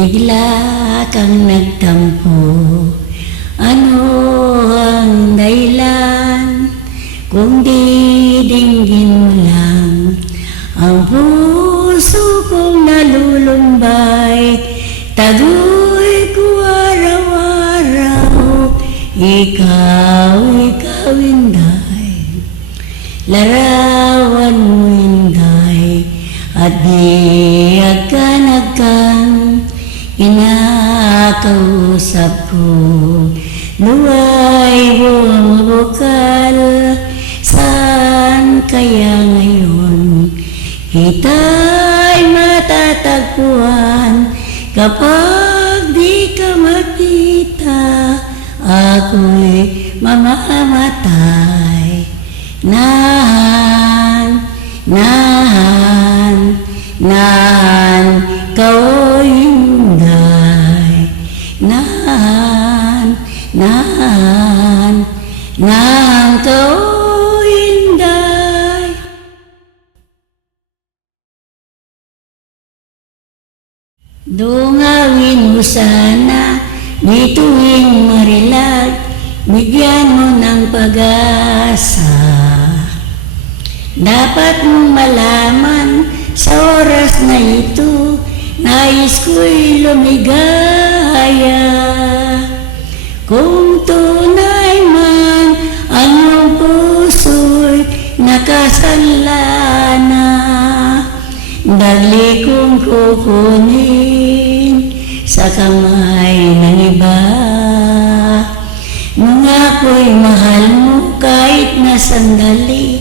bigla kang nagtampo. Ano ang dahilan kung didinggin mo lang ang puso kong nalulumbay? Tagu'y ko araw-araw, ikaw Inday. Larawan mo Inday, at biyag ka nagkang kinakausap ko. Luway bumabukal, saan kaya ngayon kita'y matatagpuan? Kapag di ka makita, ako'y mamamatay. Nahan, nahan, nahan, kao Inday. Nahan, nahan, nahan, kao Inday. Dungawin mo sana, bituin marilag, bigyan mo ng pag-asa. Dapat mong malaman sa oras na ito, nais ko'y lumigaya. Kung tunay man ang iyong puso'y nakasanla na, dagli kong kukunin sa kamay ng iba. Nung ako'y mahal mo kahit na sandali,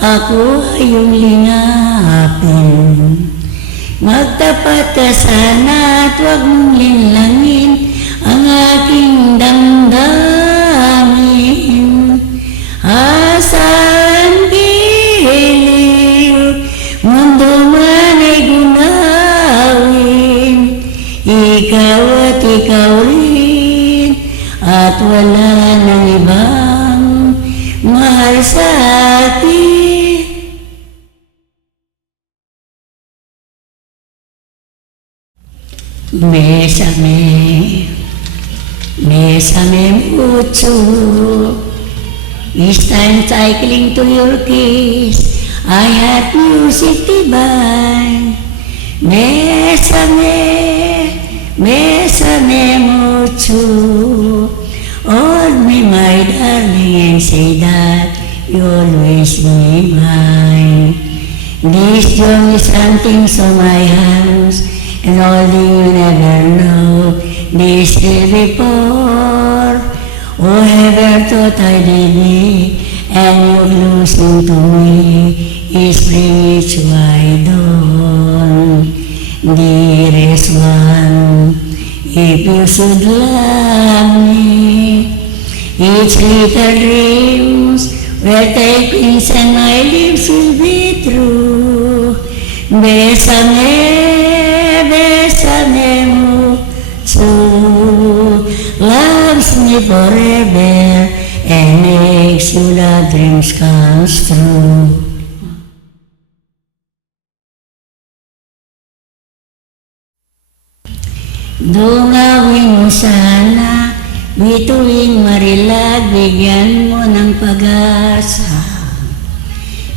ako ay iyong lingapin. Magtapat ka sana at huwag mong linlangin ang aking damdamin. Asan giliw, mundo man ay gunawin, ikaw at ikaw rin, at wala nang ibang mahal sa atin. Bésame, bésame mucho. Each time cycling to your kiss, I had music divine. Bésame, bésame mucho. Hold me, my darling, and say that you always be mine. This joy is hunting so my hands, and only you never know this day before. Oh, ever thought I did it, and you losing to me is spiritual idol. Dearest one, if you should love me, each little dreams will take wings and my lips will be true. Bésame, bésame mucho, loves me forever and makes your dreams come true. Dungawin mo sana, bituin marilag, bigyan mo ng pag-asa.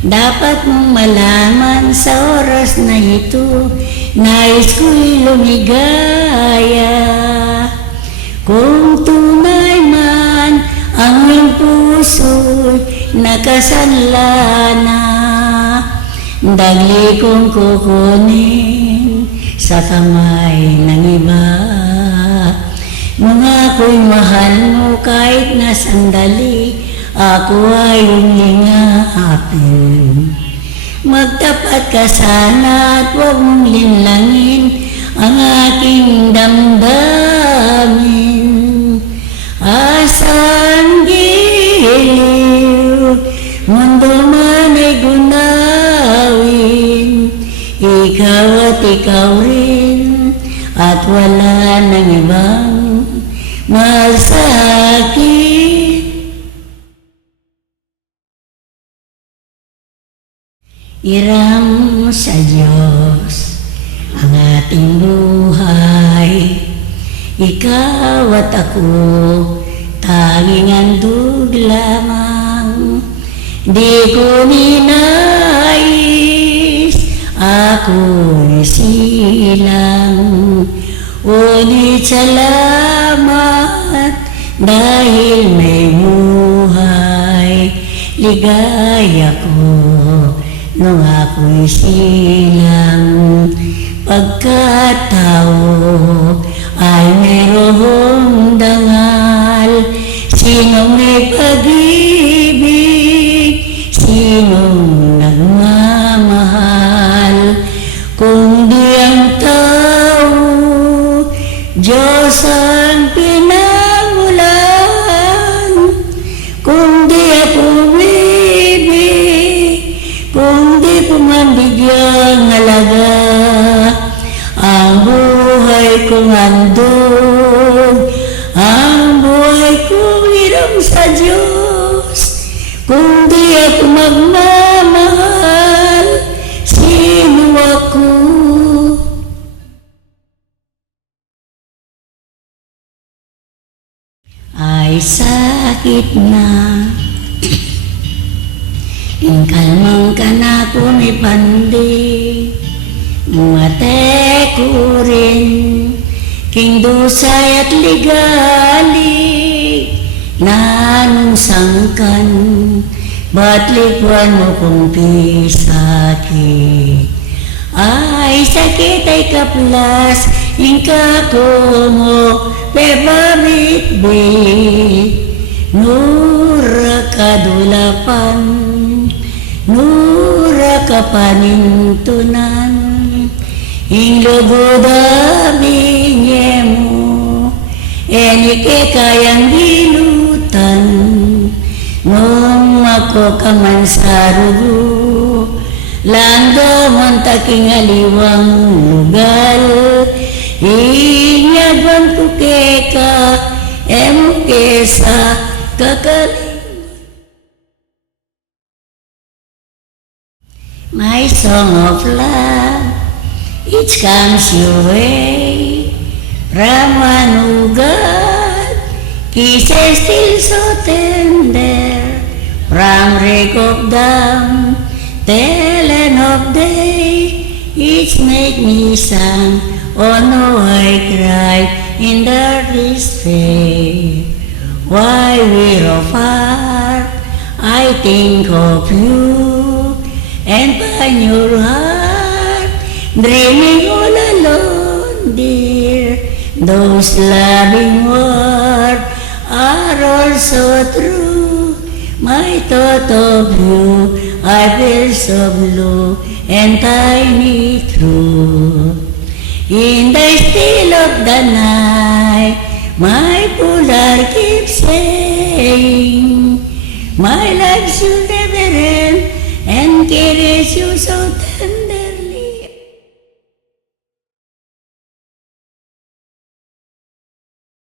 Dapat mong malaman sa oras na ito, nais ko'y lumigaya. Kung tunay man ang iyong puso'y nakasanla na, dagli kong kukunin sa kamay ng iba. Nung ako'y mahal mo kahit na sandali, ako ay iyong lingapin. Magtapat ka sana at huwag mong linlangin ang aking damdamin. Asan giliw, mundo man ay gunawin, ikaw at ikaw rin, at wala nang ibang mahal sa akin. Iram sa Diyos ang ating buhay, ikaw at ako, tanging handog lamang. Di ko ninais, ako'y silang. Ngunit salamat dahil may buhay. Ligaya ko nung ako'y silang. Pagkatao ay merong dangal. Sinong may pag-ibig, sinong nagmamahal, kung di ang tao, Diyos ang pinangulan. Kung di ako umibig, kung di ko man bigyang halaga, ang buhay kong handog, ang buhay kong hiram sa Diyos. Kung di ako magmamahal, sino ako? Ay sakit na, kalmang ka na kumipandi, mate ko rin, king dusay at ligali, nanong sangkan, ba't likwan mo kung pisaki? Ay sakit ay kaplas, ingka ko mo, pebabit-bit, nura kadulapan, nura kapanintunan, inglogodami mo, enike kayang gilutan, nung ako kaman sa rugo, lando montaking aliwang lugal, inyaban ko keka, emo kesa kakaling. My song of love, it comes your way from Manugad, kisses still so tender from Rake of Dam, Telen of day, it's make me sang. Oh no, I cried in the despair. Why we're apart, I think of you and find your heart, dreaming all alone, dear. Those loving words are also true. My thought of you, I feel so blue and tiny true. In the still of the night, my poor heart keeps saying, my life should never end and carries you so